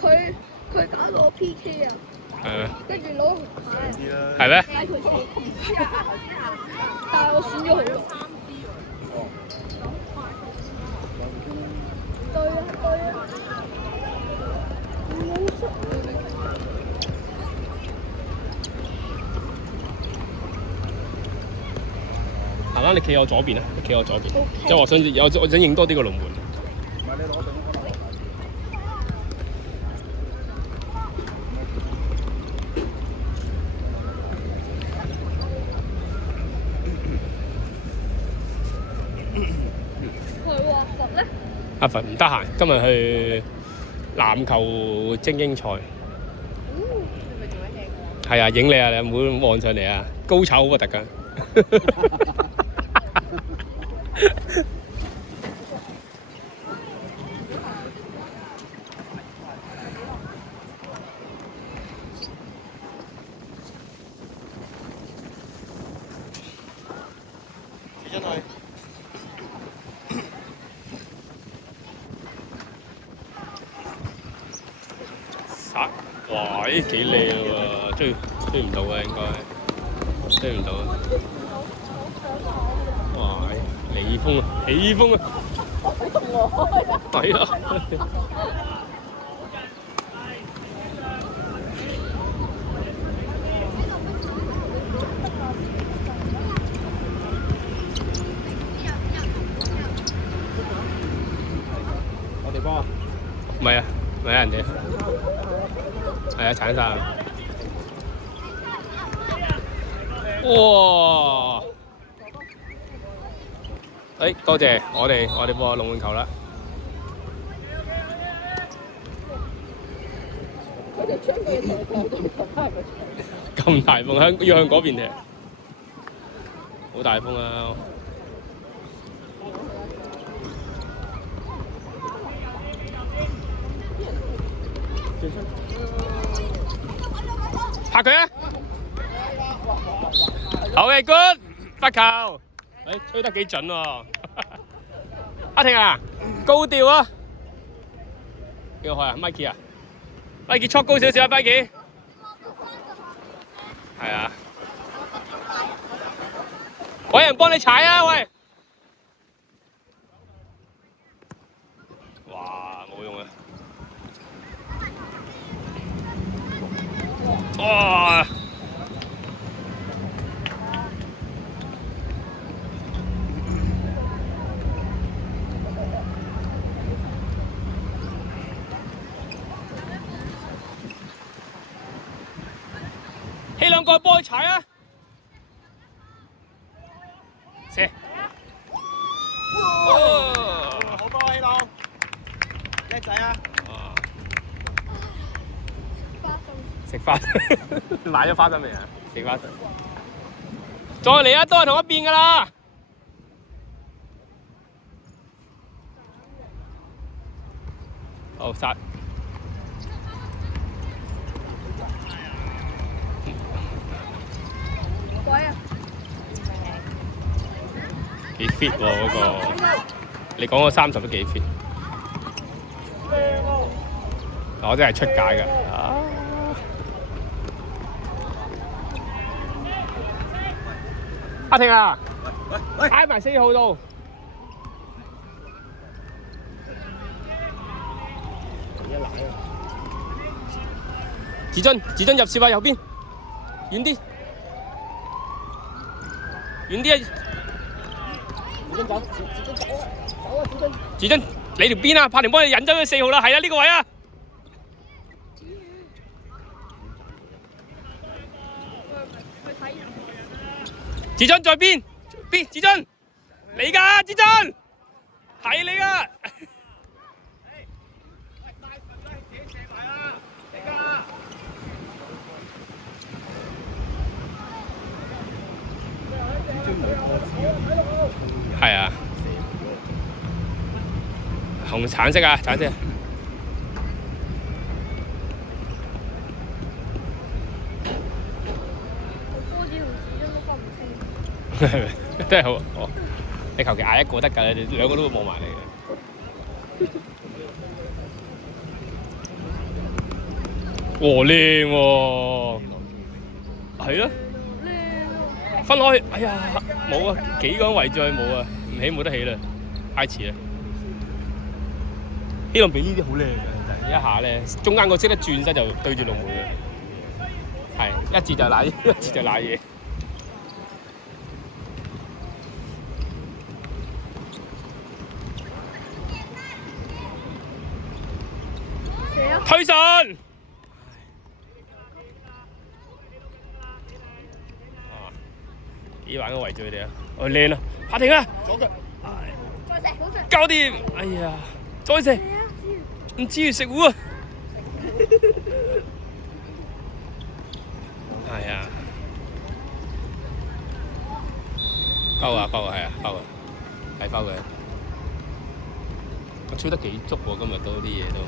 佢搞到我 PK 啊！係咩？跟住攞紅牌。係咩？但係我選咗好耐。對啊對啊。行啦，你企我左邊啊！你企我左邊， Okay. 即係我想影多啲個龍門。佢話佛咧？阿佛唔得閒，今日去籃球精英賽。你咪做緊戲㗎？係啊，影你啊！你唔好望上嚟啊！高炒好核突㗎。真係。哇！呢幾靚喎，追唔到啊，應該追唔到。哇！起風啊，起風啊！係啊！我哋幫。唔係啊，唔係人哋。係啊，鏟晒。哇！多謝我哋播龍門球啦。咁大風要向嗰邊踢，好大風啊！拍佢啊！好嘅 ，good， 罰球。吹得幾準喎！阿婷啊，高調啊！幾好開啊 ，Mikey 啊 ，Mikey 戳高少少啊 ，Mikey。係啊。揾人幫你踩啊，喂！哇，冇用啊！哇！起兩個幫佢踩啊！射！好波希朗，叻仔啊！食花生，買咗花生未啊？食花生。再嚟啊，都係同一邊噶啦。好殺！鬼啊！幾 fit 喎嗰個，你講個30都幾 fit。我真係出界㗎。阿婷啊，挨埋4號度。子津入少啊，右邊，遠啲，遠啲啊！子津，你條邊啊？柏寧幫你引走佢4號啦，係啊，呢個位啊！子津在邊？子津，你㗎，子津，係你㗎。係啊，橙色啊，橙色。波子同子津都分唔清。真係好，你求其嗌一個得㗎，你兩個都會望埋你嘅。哦，靚喎，係咯，分開，哎呀，冇啊，幾個人圍住佢冇啊，唔起冇得起啦，太遲啦。呢度比呢啲好靚嘅，一下咧，中間個識得轉身就對住龍門嘅，係一字就賴，一字就賴嘢。推進。幾玩都圍住佢哋啊！哦，靚啊！下停啊！左腳。搞掂！哎呀，再食。唔知食糊啊！係啊。包啊包啊係啊包啊，係包嘅。我吹得幾足喎，今日都啲嘢都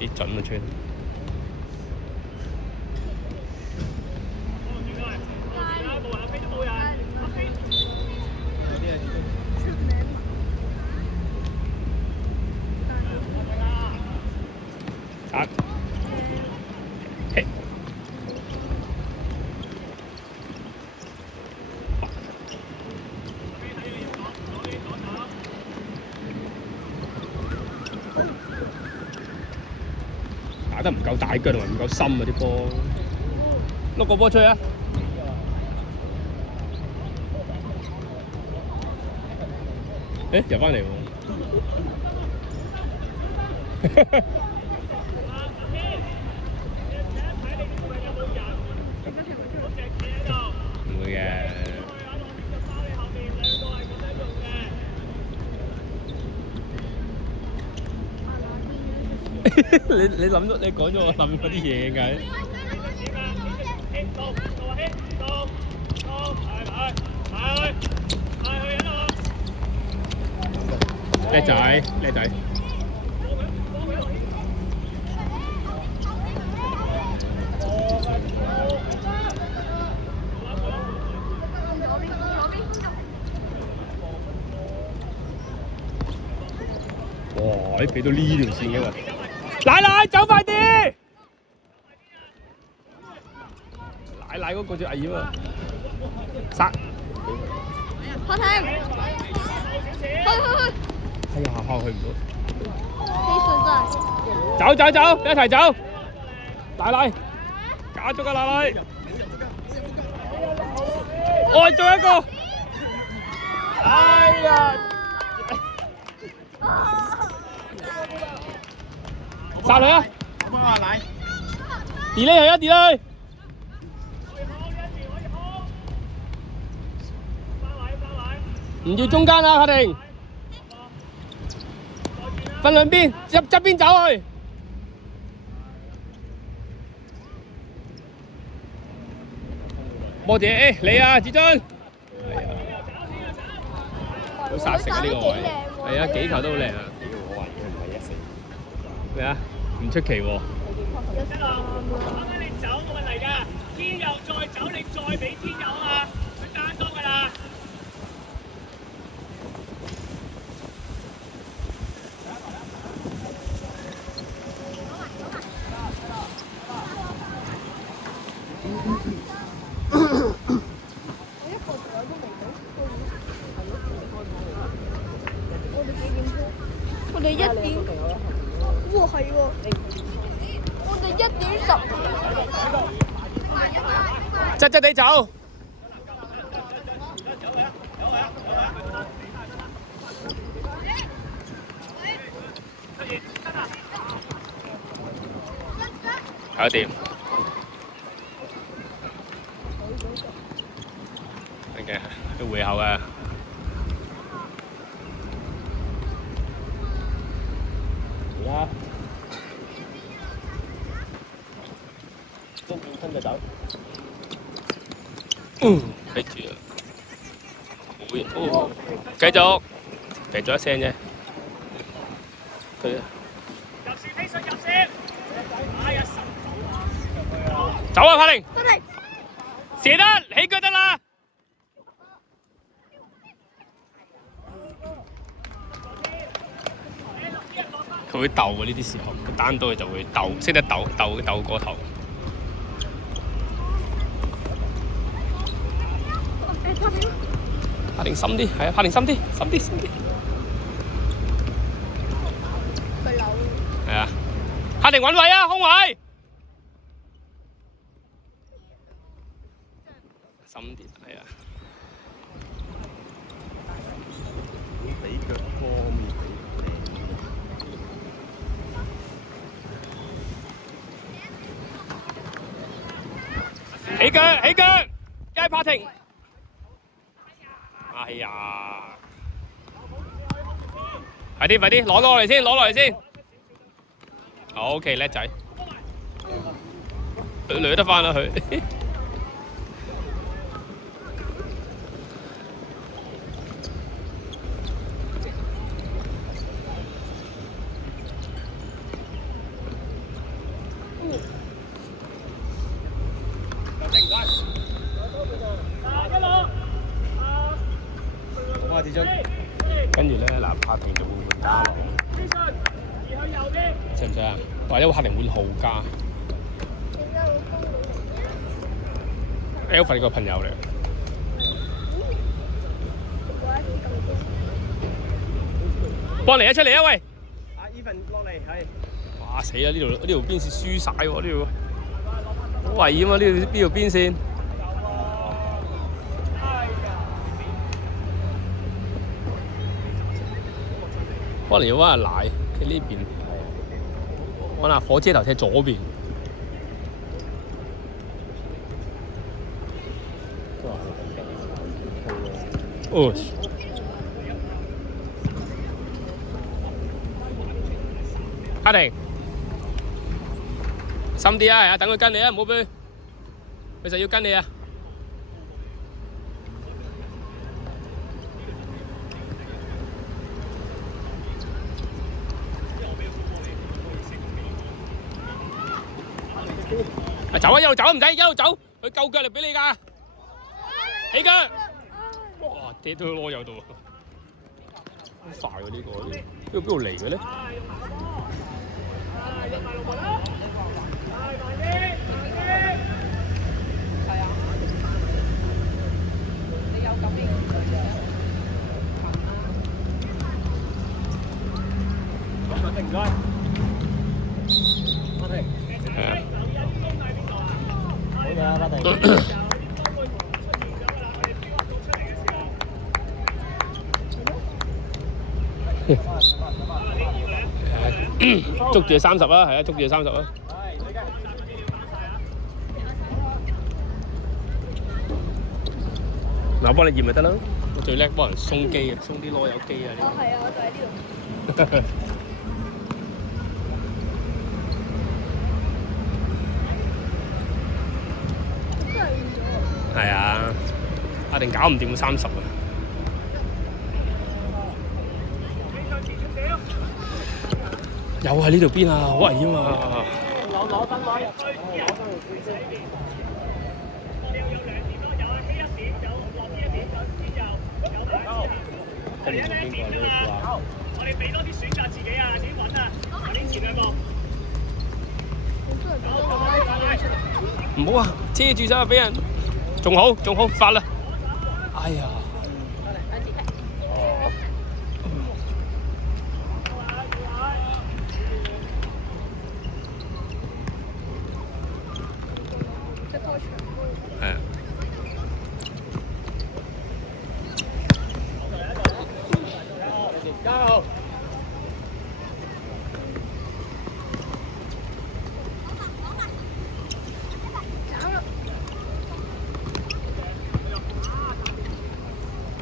幾準啊吹得。打得唔夠大腳同埋唔夠深啊啲波，碌個波出去啊！誒入翻嚟喎！唔會嘅。你諗咗，你講咗我諗嗰啲嘢㗎。叻仔，叻仔。哇！你俾到呢條線嘅喎。奶奶走快啲！奶奶嗰個最危險啊！殺！開停！去！哎呀，去唔到。幾順真走，一齊走！奶奶，加足啊奶奶！我仲有一個。哎呀！殺佢啊！幫下奶。delay 佢啊 delay！唔要中間啊，下停。分兩邊，入側邊走去。波姐，誒你啊，志津。好殺食啊呢個位。係啊，幾球都好靚啊。我話佢唔係14。咩啊？唔出奇喎。啱啱你走冇問題㗎，天佑再走你再俾天佑啊，佢單多㗎啦。我哋1點，哇係喎，我哋1點10。側地走。搞掂。OK，都回後啊。嚟啦！跟住跟就走。睇住啊！哦，繼續，劈咗一聲啫。佢啊！入線飛信入線。哎呀！走啊，柏寧！柏寧，射得，起腳得啦！佢會鬥嘅呢啲時候，佢單刀佢就會鬥，識得鬥過頭。拍定深啲，係啊，拍定深啲。佢扭。係啊，拍定穩位啊，空位。深啲，係啊。俾腳方面起腳，梗係拍停。哎呀！快啲，攞落嚟先。OK， 叻仔，掠得翻啦佢。跟住咧，嗱，柏廷就會換家朗，使唔使啊？或者柏廷換浩家 ，Alfred 個朋友嚟。幫嚟啊！出嚟啊！喂！阿 Evan 落嚟係。哇！死啦！呢條邊線輸晒喎！呢條好危險啊！呢條邊線。可能要揾阿奶喺呢邊，揾阿火車頭踢左邊。哦，阿婷，深啲啊！等佢跟你啊，唔好俾佢就要跟你啊！走啊！一路走唔使，一路走，佢夠腳力俾你㗎。起腳！哇！跌到攞右度，好快喎呢個，呢個邊度嚟嘅咧？唔該。阿婷。係啊。好嘅，阿婷。捉住30啦，係啊，捉住30啦。嗱，我幫你驗咪得啦，我最叻幫人鬆機啊，鬆啲螺友機啊。哦，係啊，我就喺呢度。係啊，一定搞唔掂30啊！有喺呢度邊啊，好危險啊！攞燈攞入去，攞燈入去先。我哋有2點咯，有希1點，有落呢1點，有點有埋。跟住邊個呢個？我哋俾多啲選擇自己啊，點揾啊？揾前兩個。唔好啊，遮住咗俾人，仲好，發啦！哎呀！係啊。加油！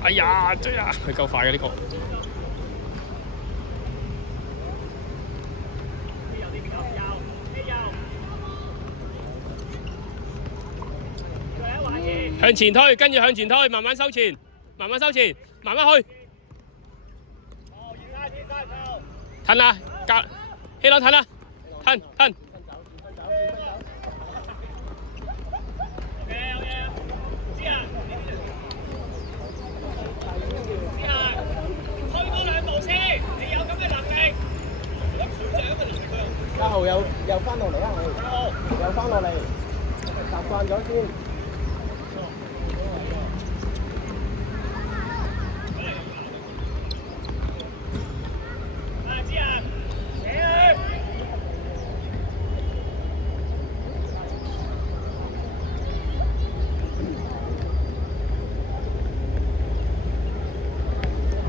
哎呀，追啊！佢夠快嘅呢個。向前推，跟住向前推，慢慢收前，慢慢去。褪啦，希朗褪啦，褪。推多2步先，你有咁嘅能力。家豪又翻落嚟啊！又翻落嚟，習慣咗先。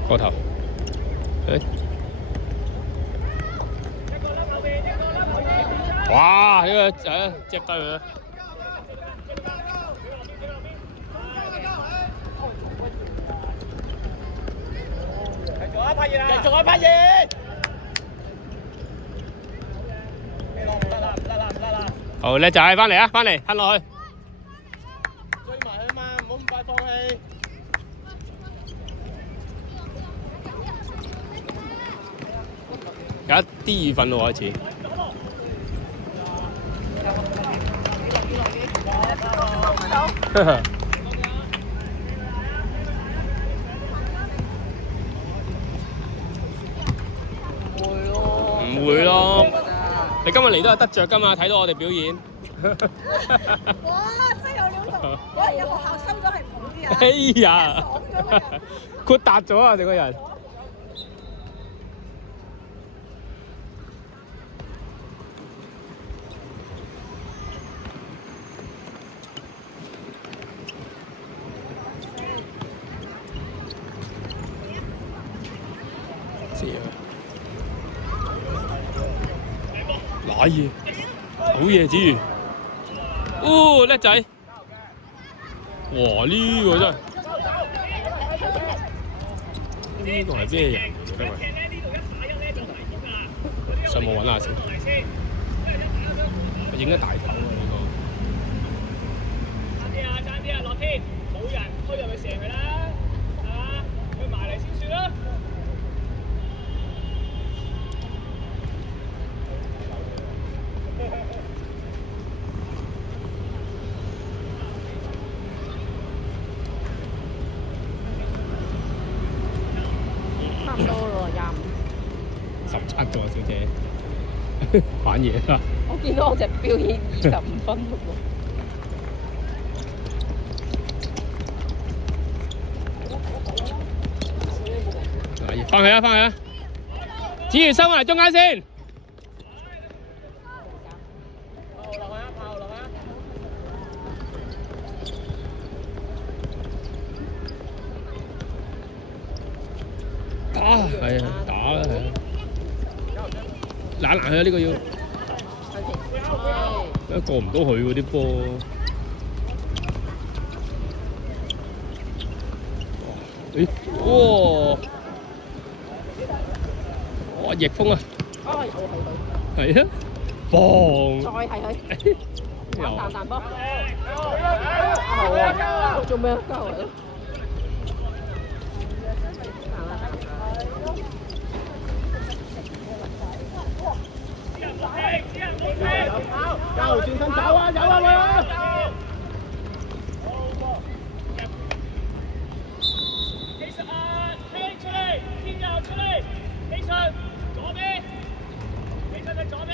過頭，誒，哇！呢個接低佢。繼續啊，拍嘢啦！繼續啊，拍嘢！得啦！好叻仔，翻嚟啊，翻嚟，吞落去。追埋佢嘛，唔好咁快放棄。有一啲意憤咯，開始。唔會咯，你今日嚟都係得着㗎嘛，睇到我哋表演。哇！真有料到，嗰日有學校收咗係唔好啲啊！哎呀，爽咗個人。豁達咗啊！成個人。揦嘢，好嘢子瑜，哦叻仔，哇呢個真係，呢個係咩人嚟㗎？上網揾下先，我影得大頭啊呢個。爭啲啊，落天，冇人推入去射佢啦，係嘛？佢埋嚟先算啦。差唔多咯，25。17個小姐，玩嘢啦！我見到我隻表演25分喎。翻去啊，翻去啊！子瑜收埋中間先。打係啊，打啦係啊，攬佢啊呢個要，過唔到佢喎啲波。誒，哇！哇！逆風啊！哦，有睇到。係啊，嘣！再係佢。彈波。好啊！做咩啊？交嚟咯。家豪轉身走啊！有啊！會啊！技術啊，聽出嚟，天佑出嚟，技術左邊，技術喺左邊。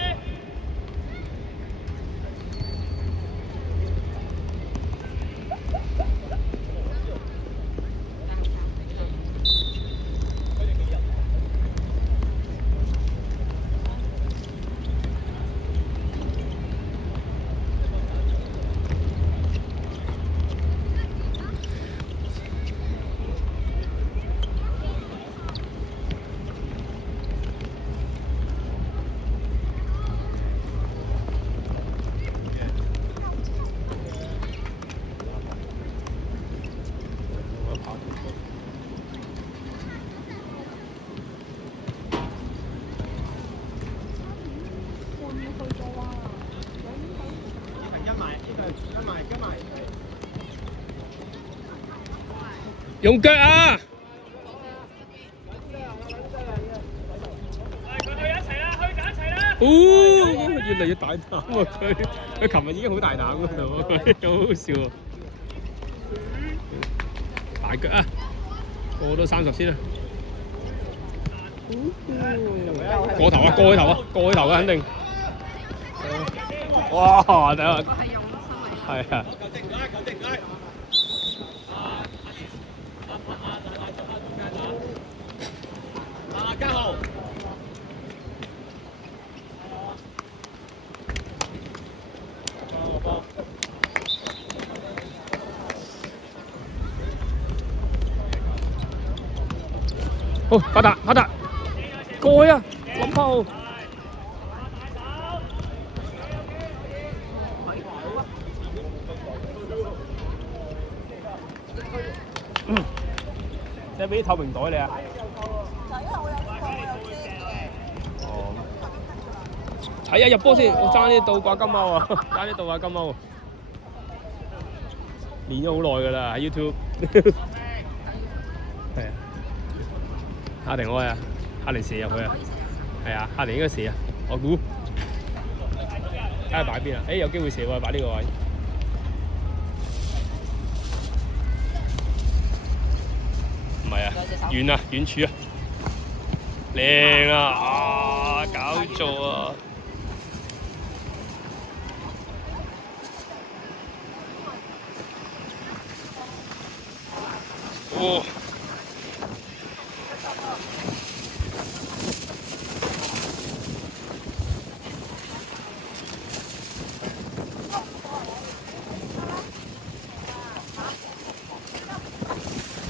用腳啊！哦，越嚟越大膽喎佢琴日已經好大膽㗎啦，佢好好笑喎。大腳啊！過多30先啦。過頭啊！過去頭啊！過去頭啊！肯定。哇！等下，係啊。嘉豪。好，發達，過去啊！諗炮。即係俾啲透明袋你啊！哦。睇下入波先，我爭啲倒掛金貓啊！爭啲倒掛金貓。練咗好耐㗎啦，喺 YouTube。係啊。哈定開啊！哈定射入去啊！係啊，哈定應該射啊！我估。睇下擺邊啊？誒有機會射喎，擺呢個位。唔係啊，遠啊，遠處啊，靚啊！啊，搞錯啊！哦。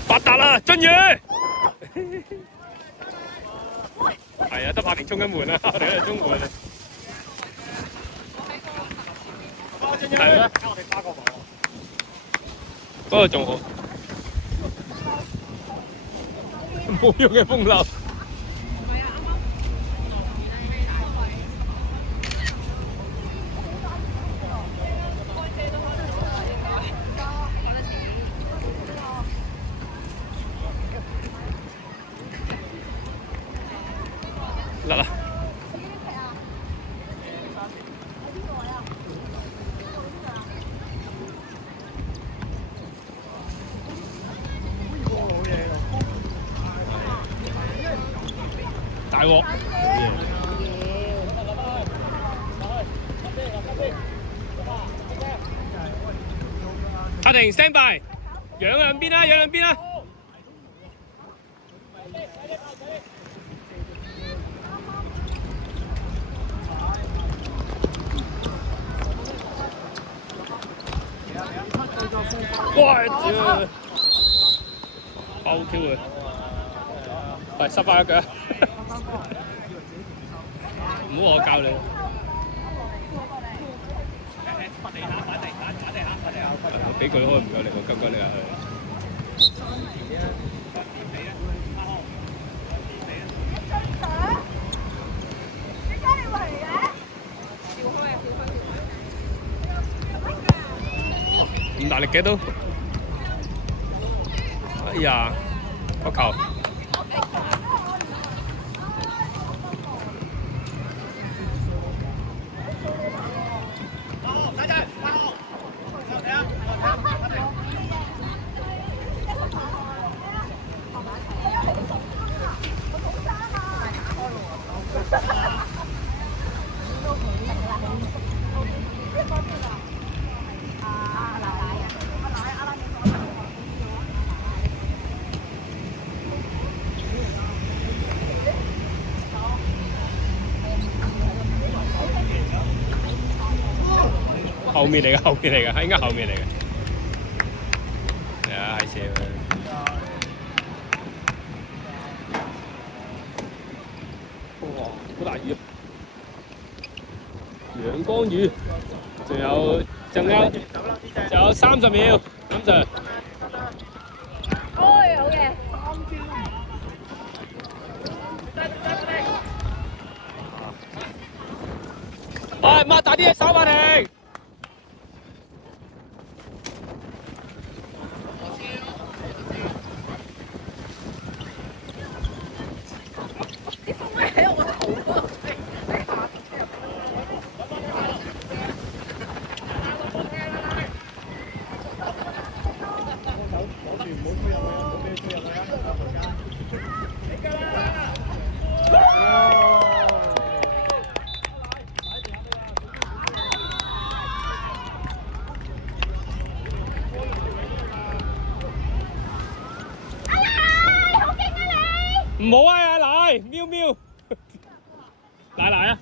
發達啦，進魚！係啊，得柏廷衝緊門啊，我哋喺度衝門啊！係啊，我哋花個網。嗰個仲好，冇用嘅風流。得啦。大鑊！阿婷 stand by， 養兩邊啦，養兩邊啦。哇！爆 Q 佢，喂，濕翻一腳，唔好我教你。俾佢開唔夠力，我急你啊！咁大力嘅都，哎呀，個球！後面嚟嘅，後面嚟嘅，應該後面嚟嘅。係啊，係射佢。哇！好大雨啊！陽光雨，仲有30秒，咁就。哎，好嘢！哎，擘大啲隻手啊你！唔好啊，奶喵喵，奶奶啊！